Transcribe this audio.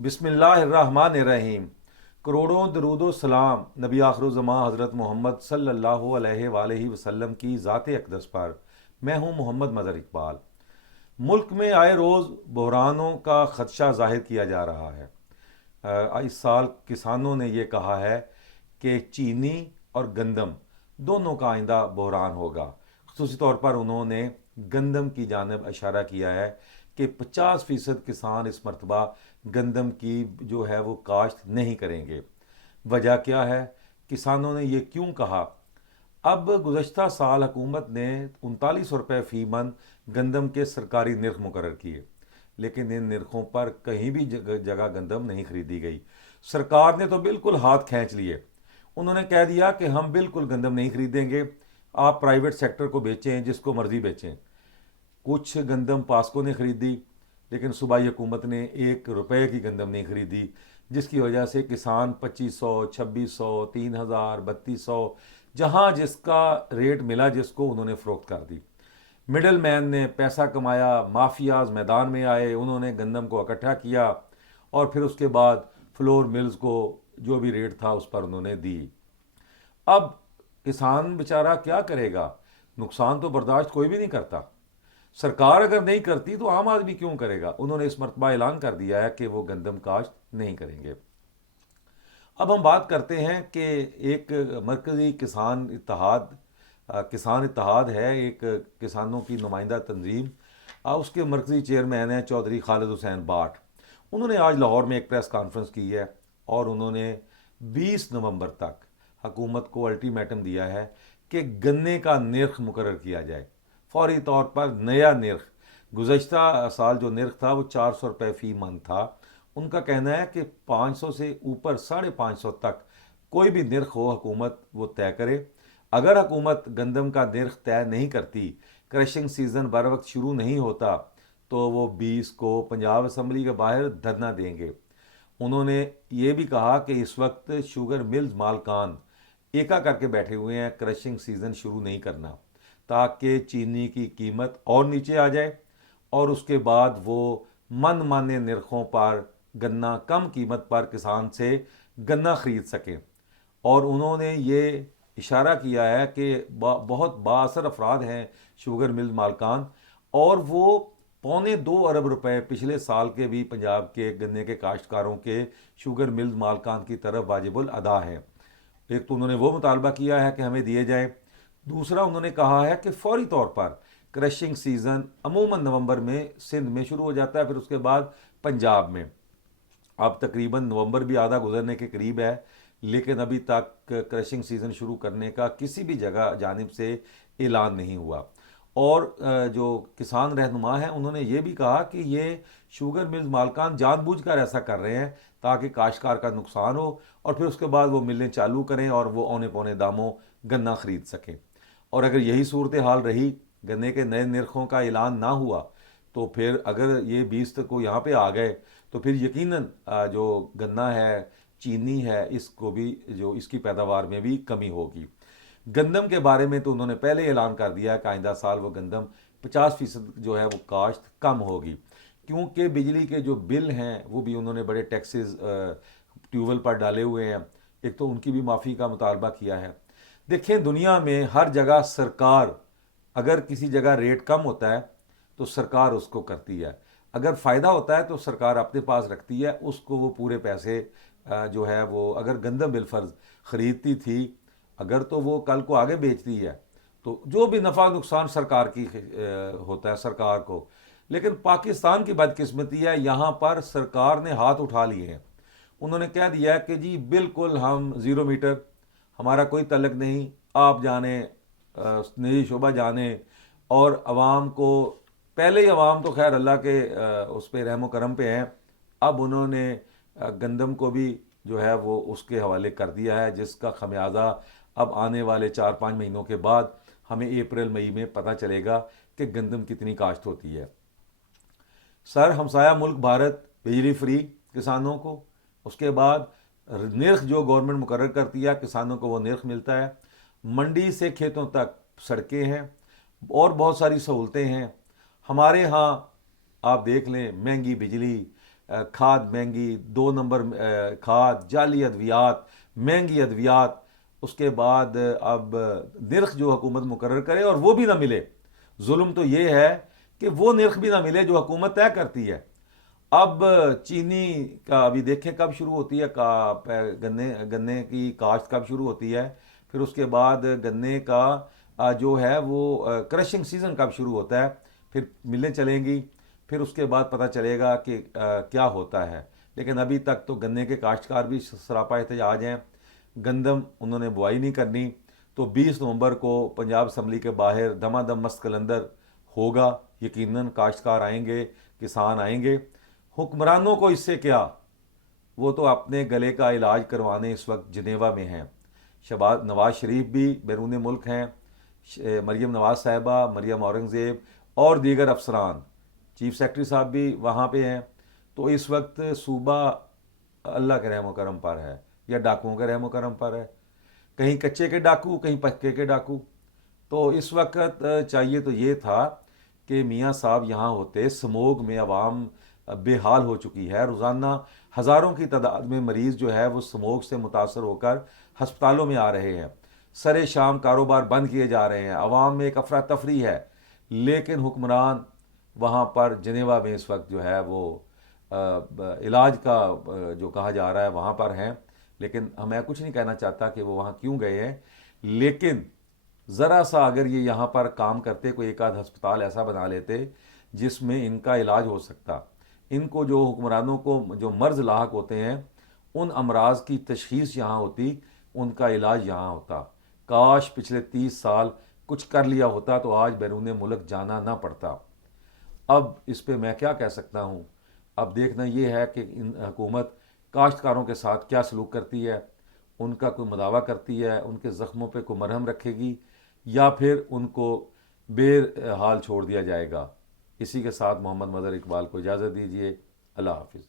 بسم اللہ الرحمن الرحیم۔ کروڑوں درود و سلام نبی آخر الزماں حضرت محمد صلی اللہ علیہ وآلہ وسلم کی ذات اقدس پر۔ میں ہوں محمد مظہر اقبال۔ ملک میں آئے روز بحرانوں کا خدشہ ظاہر کیا جا رہا ہے۔ اس سال کسانوں نے یہ کہا ہے کہ چینی اور گندم دونوں کا آئندہ بحران ہوگا۔ خصوصی طور پر انہوں نے گندم کی جانب اشارہ کیا ہے کہ 50% کسان اس مرتبہ گندم کی جو ہے وہ کاشت نہیں کریں گے۔ وجہ کیا ہے؟ کسانوں نے یہ کیوں کہا؟ اب گزشتہ سال حکومت نے 39 روپے فی من گندم کے سرکاری نرخ مقرر کیے، لیکن ان نرخوں پر کہیں بھی جگہ گندم نہیں خریدی گئی۔ سرکار نے تو بالکل ہاتھ کھینچ لیے۔ انہوں نے کہہ دیا کہ ہم بالکل گندم نہیں خریدیں گے، آپ پرائیویٹ سیکٹر کو بیچیں، جس کو مرضی بیچیں۔ کچھ گندم پاسکو نے خریدی، لیکن صوبائی حکومت نے 1 روپے کی گندم نہیں خریدی، جس کی وجہ سے کسان 2500، 2600، 3000، 3200 جہاں جس کا ریٹ ملا جس کو انہوں نے فروخت کر دی۔ مڈل مین نے پیسہ کمایا، مافیاز میدان میں آئے، انہوں نے گندم کو اکٹھا کیا اور پھر اس کے بعد فلور ملز کو جو بھی ریٹ تھا اس پر انہوں نے دی۔ اب کسان بیچارہ کیا کرے گا؟ نقصان تو برداشت کوئی بھی نہیں کرتا۔ سرکار اگر نہیں کرتی تو عام آدمی کیوں کرے گا؟ انہوں نے اس مرتبہ اعلان کر دیا ہے کہ وہ گندم کاشت نہیں کریں گے۔ اب ہم بات کرتے ہیں کہ ایک مرکزی کسان اتحاد ہے، ایک کسانوں کی نمائندہ تنظیم، اس کے مرکزی چیئرمین ہیں چودھری خالد حسین باٹ۔ انہوں نے آج لاہور میں ایک پریس کانفرنس کی ہے اور انہوں نے 20 نومبر تک حکومت کو الٹیمیٹم دیا ہے کہ گنے کا نرخ مقرر کیا جائے، فوری طور پر نیا نرخ۔ گزشتہ سال جو نرخ تھا وہ 400 روپے فی من تھا۔ ان کا کہنا ہے کہ 500 سے اوپر 550 تک کوئی بھی نرخ ہو، حکومت وہ طے کرے۔ اگر حکومت گندم کا نرخ طے نہیں کرتی، کریشنگ سیزن بر وقت شروع نہیں ہوتا، تو وہ 20 کو پنجاب اسمبلی کے باہر دھرنا دیں گے۔ انہوں نے یہ بھی کہا کہ اس وقت شوگر ملز مالکان ایکا کر کے بیٹھے ہوئے ہیں کریشنگ سیزن شروع نہیں کرنا، تاکہ چینی کی قیمت اور نیچے آ جائے اور اس کے بعد وہ من مانے نرخوں پر گنا کم قیمت پر کسان سے گنا خرید سکیں۔ اور انہوں نے یہ اشارہ کیا ہے کہ بہت بااثر افراد ہیں شوگر مل مالکان، اور وہ 1.25 ارب روپے پچھلے سال کے بھی پنجاب کے گنے کے کاشتکاروں کے شوگر مل مالکان کی طرف واجب الادا ہیں۔ ایک تو انہوں نے وہ مطالبہ کیا ہے کہ ہمیں دیے جائیں، دوسرا انہوں نے کہا ہے کہ فوری طور پر کریشنگ سیزن عموماً نومبر میں سندھ میں شروع ہو جاتا ہے، پھر اس کے بعد پنجاب میں۔ اب تقریباً نومبر بھی آدھا گزرنے کے قریب ہے، لیکن ابھی تک کریشنگ سیزن شروع کرنے کا کسی بھی جانب سے اعلان نہیں ہوا۔ اور جو کسان رہنما ہیں انہوں نے یہ بھی کہا کہ یہ شوگر ملز مالکان جان بوجھ کر ایسا کر رہے ہیں تاکہ کاشتکار کا نقصان ہو اور پھر اس کے بعد وہ ملیں چالو کریں اور وہ اونے پونے داموں گنا خرید سکیں۔ اور اگر یہی صورتحال رہی، گنے کے نئے نرخوں کا اعلان نہ ہوا، تو پھر اگر یہ 20 تک کو یہاں پہ آ گئے تو پھر یقیناً جو گنا ہے، چینی ہے، اس کو بھی جو اس کی پیداوار میں بھی کمی ہوگی۔ گندم کے بارے میں تو انہوں نے پہلے اعلان کر دیا کہ آئندہ سال وہ گندم 50% جو ہے وہ کاشت کم ہوگی، کیونکہ بجلی کے جو بل ہیں وہ بھی انہوں نے بڑے ٹیکسز ٹیوبل پر ڈالے ہوئے ہیں، ایک تو ان کی بھی معافی کا مطالبہ کیا ہے۔ دیکھیں دنیا میں ہر جگہ سرکار، اگر کسی جگہ ریٹ کم ہوتا ہے تو سرکار اس کو کرتی ہے، اگر فائدہ ہوتا ہے تو سرکار اپنے پاس رکھتی ہے، اس کو وہ پورے پیسے جو ہے وہ اگر گندم بالفرض خریدتی تھی، اگر تو وہ کل کو آگے بیچتی ہے تو جو بھی نفع نقصان سرکار کی ہوتا ہے سرکار کو۔ لیکن پاکستان کی بدقسمتی ہے، یہاں پر سرکار نے ہاتھ اٹھا لیے ہیں۔ انہوں نے کہہ دیا ہے کہ جی بالکل ہم 0 میٹر، ہمارا کوئی تعلق نہیں، آپ جانیں، نجی شعبہ جانیں، اور عوام کو پہلے ہی عوام تو خیر اللہ کے اس پہ رحم و کرم پہ ہیں، اب انہوں نے گندم کو بھی جو ہے وہ اس کے حوالے کر دیا ہے، جس کا خمیازہ اب آنے والے 4-5 مہینوں کے بعد ہمیں اپریل مئی میں پتہ چلے گا کہ گندم کتنی کاشت ہوتی ہے۔ سر ہمسایہ ملک بھارت بجلی فری کسانوں کو، اس کے بعد نرخ جو گورنمنٹ مقرر کرتی ہے کسانوں کو وہ نرخ ملتا ہے، منڈی سے کھیتوں تک سڑکیں ہیں اور بہت ساری سہولتیں ہیں۔ ہمارے ہاں آپ دیکھ لیں، مہنگی بجلی، کھاد مہنگی، 2 نمبر کھاد، جعلی ادویات، مہنگی ادویات، اس کے بعد اب نرخ جو حکومت مقرر کرے اور وہ بھی نہ ملے. ظلم تو یہ ہے کہ وہ نرخ بھی نہ ملے جو حکومت طے کرتی ہے. اب چینی کا ابھی دیکھیں کب شروع ہوتی ہے، گنے کی کاشت کب شروع ہوتی ہے، پھر اس کے بعد گنے کا جو ہے وہ کرشنگ سیزن کب شروع ہوتا ہے، پھر ملیں چلیں گی، پھر اس کے بعد پتہ چلے گا کہ کیا ہوتا ہے. لیکن ابھی تک تو گنے کے کاشتکار بھی سراپا احتجاج ہیں. گندم انہوں نے بوائی نہیں کرنی، تو 20 نومبر کو پنجاب اسمبلی کے باہر دما دم مست کلندر ہوگا. یقیناً کاشتکار آئیں گے، کسان آئیں گے. حکمرانوں کو اس سے کیا، وہ تو اپنے گلے کا علاج کروانے اس وقت جنیوا میں ہیں. نواز شریف بھی بیرون ملک ہیں، مریم نواز صاحبہ، مریم اورنگزیب اور دیگر افسران، چیف سیکرٹری صاحب بھی وہاں پہ ہیں. تو اس وقت صوبہ اللہ کے رحم و کرم پر ہے یا ڈاکوؤں کے رحم و کرم پر ہے، کہیں کچے کے ڈاکو کہیں پکے کے ڈاکو. تو اس وقت چاہیے تو یہ تھا کہ میاں صاحب یہاں ہوتے. سموگ میں عوام بے حال ہو چکی ہے، روزانہ ہزاروں کی تعداد میں مریض جو ہے وہ سموگ سے متاثر ہو کر ہسپتالوں میں آ رہے ہیں. سر شام کاروبار بند کیے جا رہے ہیں، عوام میں ایک افراتفری ہے. لیکن حکمران وہاں پر جنیوا میں اس وقت جو ہے وہ علاج کا جو کہا جا رہا ہے وہاں پر ہیں. لیکن میں کچھ نہیں کہنا چاہتا کہ وہ وہاں کیوں گئے ہیں، لیکن ذرا سا اگر یہ یہاں پر کام کرتے، کوئی ایک آدھ ہسپتال ایسا بنا لیتے جس میں ان کا علاج ہو سکتا. ان کو جو حکمرانوں کو جو مرض لاحق ہوتے ہیں ان امراض کی تشخیص یہاں ہوتی، ان کا علاج یہاں ہوتا. کاش پچھلے 30 سال کچھ کر لیا ہوتا تو آج بیرون ملک جانا نہ پڑتا. اب اس پہ میں کیا کہہ سکتا ہوں، اب دیکھنا یہ ہے کہ حکومت کاشتکاروں کے ساتھ کیا سلوک کرتی ہے، ان کا کوئی مداوع کرتی ہے، ان کے زخموں پہ کوئی مرہم رکھے گی، یا پھر ان کو بے حال چھوڑ دیا جائے گا. اسی کے ساتھ محمد مظہر اقبال کو اجازت دیجیے. اللہ حافظ.